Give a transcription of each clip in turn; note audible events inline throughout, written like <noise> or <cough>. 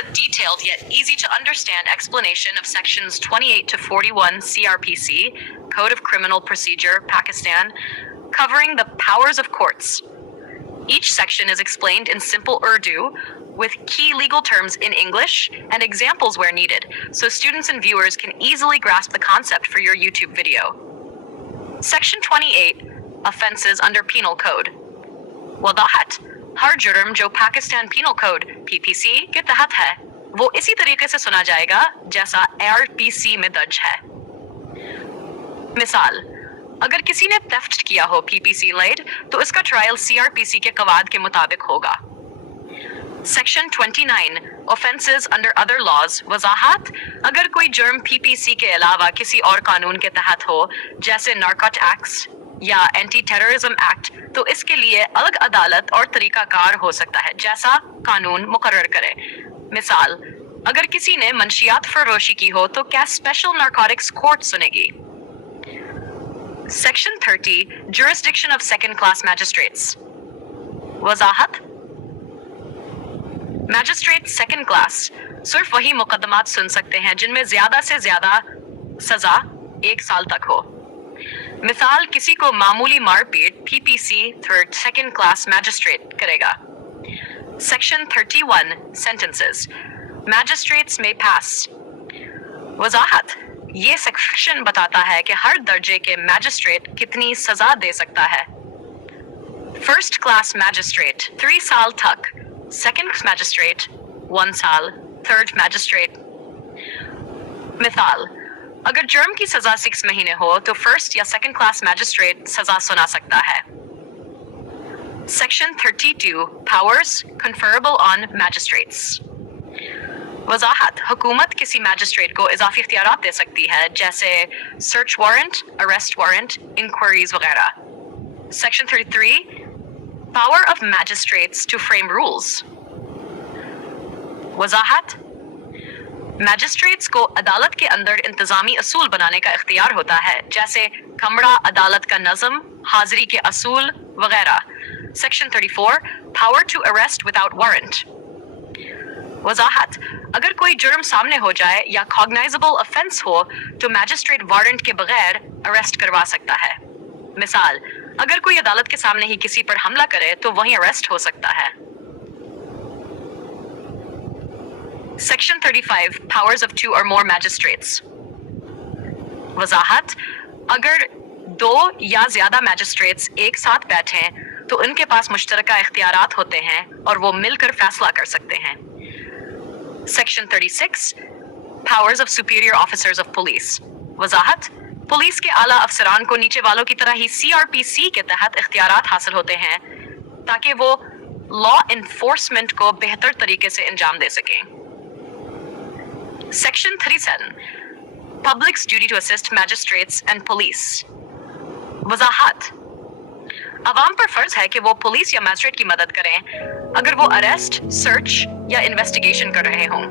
a detailed yet easy to understand explanation of sections 28 to 41 CRPC, Code of Criminal Procedure, Pakistan, covering the powers of courts. Each section is explained in simple Urdu with key legal terms in English and examples where needed, so students and viewers can easily grasp the concept for your YouTube video. Section 28, Offenses under Penal Code. वदाहत, हर जुर्म जो Pakistan penal code <coughs> के तहत है, वो इसी तरीके से सुना जाएगा जैसा ARPC में दर्ज है. मिसाल, अगर किसी ने थेफ्ट किया हो PPC लाइड, तो इसका ट्रायल CRPC के कवायद के मुताबिक होगा. Section 29, Offenses under other laws. वजाहत, अगर कोई जुर्म PPC के अलावा किसी और कानून के तहत हो, जैसे नारकोटिक एक्ट्स या एंटी टेररिज्म एक्ट, तो इसके लिए अलग अदालत और तरीकाकार हो सकता है, जैसा कानून मुकर्रर करे. मिसाल, अगर किसी ने मंशियात फरोशी की हो, तो क्या स्पेशल नारकोटिक्स कोर्ट सुनेगी. Section 30, Jurisdiction of Second Class Magistrates. वजाहत, मैजिस्ट्रेट सेकंड क्लास सिर्फ वही मुकदमात सुन सकते हैं जिनमें ज्यादा से ज्यादा सजा 1 साल तक हो. मिसाल, किसी को मामूली मारपीट PPC third second class magistrate करेगा. Section 31, sentences. मैजिस्ट्रेट्स में पास. वजाहत, ये सेक्शन बताता है कि हर दर्जे के मैजिस्ट्रेट कितनी सजा दे सकता है. फर्स्ट क्लास मैजिस्ट्रेट 3 साल तक, second magistrate 1 साल, third magistrate. मिसाल, अगर जुर्म की सजा 6 महीने हो, तो फर्स्ट या सेकंड क्लास मैजिस्ट्रेट सजा सुना सकता है. Section 32, Powers conferable on magistrates. वजाहत, हुकूमत किसी मैजिस्ट्रेट को इजाफी इख्तियारात दे सकती है, जैसे search warrant, arrest warrant, inquiries वगैरह. Section 33, Power of magistrates to frame rules. Wajahat, magistrates को अदालत के अंदर इंतजामी असूल बनाने का इख्तियार होता है, जैसे कमरा अदालत का नज़म, हाजिरी के असूल वगैरह. Section 34, Power to arrest without warrant. वजाहत, अगर कोई जुर्म सामने हो जाए या कॉग्नाइजेबल ऑफेंस हो, तो मैजिस्ट्रेट वारंट के बगैर अरेस्ट करवा सकता है. मिसाल, अगर कोई अदालत के सामने ही किसी पर हमला करे, तो वहीं अरेस्ट हो सकता है. Section 35, Powers of 2 or more magistrates. वजाहत, अगर 2 या ज्यादा मैजिस्ट्रेट्स एक साथ बैठें, तो उनके पास मुश्तरका इख्तियारात होते हैं और वो मिलकर फैसला कर सकते हैं. Section 36, Powers of superior officers of police. Wajahat, police के आला अफसरान को नीचे वालों की तरह ही CRPC के तहत इख्तियारात हासिल होते हैं, ताकि वो लॉ इन्फोर्समेंट को बेहतर तरीके से अंजाम दे सकें. Section 37, Public's duty to assist magistrates and police. वजाहत, अवाम पर फर्ज है कि वो पुलिस या मैजिस्ट्रेट की मदद करें अगर वो अरेस्ट, सर्च या इन्वेस्टिगेशन कर रहे हों.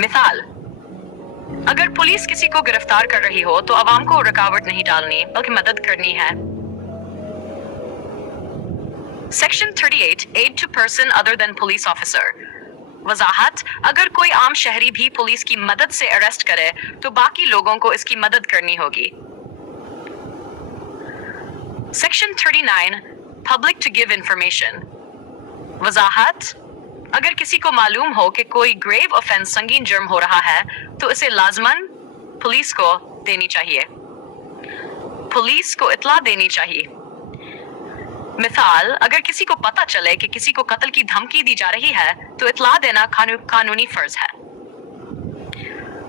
मिसाल, अगर पुलिस किसी को गिरफ्तार कर रही हो, तो अवाम को रुकावट नहीं डालनी बल्कि मदद करनी है. Section 38, Aid to person other than police officer. वजाहत, अगर कोई आम शहरी भी पुलिस की मदद से अरेस्ट करे, तो बाकी लोगों को इसकी मदद करनी होगी. Section 39, Public to give information. वजाहत, अगर किसी को मालूम हो कि कोई ग्रेव ऑफेंस संगीन जुर्म हो रहा है, तो इसे लाजमन पुलिस को देनी चाहिए. पुलिस को इत्ला देनी चाहिए. मिसाल, अगर किसी को पता चले कि किसी को कत्ल की धमकी दी जा रही है, तो इत्ला देना कानूनी फर्ज है.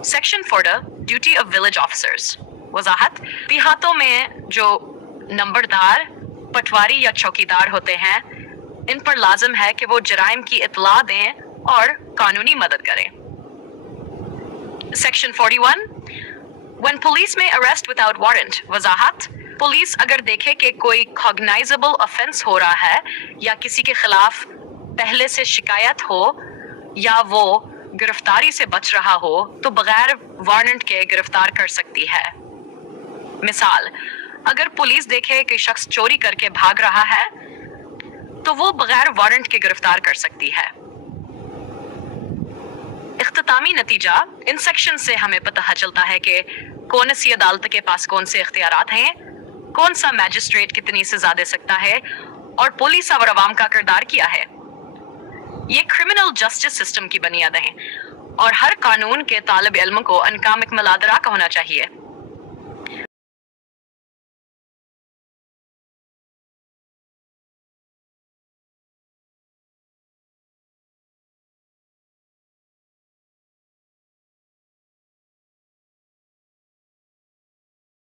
Section 40, Duty of village officers. वजाहत, देहातों में जो नंबरदार, पटवारी या चौकीदार होते हैं, इन पर लाजम है कि वो जराइम की इत्ला दें और कानूनी मदद करें. Section 41, When police may arrest without warrant. Wajahat, police अगर देखे कि कोई कॉग्नाइजेबल ऑफेंस हो रहा है या किसी के खिलाफ पहले से शिकायत हो या वो गिरफ्तारी से बच रहा हो, तो बगैर वारंट के गिरफ्तार कर सकती है. मिसाल, अगर पुलिस देखे कि शख्स चोरी करके भाग रहा है, तो वो बगैर वारंट के गिरफ्तार कर सकती है. اختتامی نتیجہ ان سیکشن سے ہمیں پتہ چلتا ہے کہ کون سی عدالت کے پاس کون سے اختیارات ہیں، کون سا میجسٹریٹ کتنی سزا دے سکتا ہے، اور پولیس اور عوام کا کردار کیا ہے۔ یہ کرمنل جسٹس سسٹم کی بنیادیں ہیں اور ہر قانون کے طالب علم کو ان کا مکمل ادراک ہونا چاہیے۔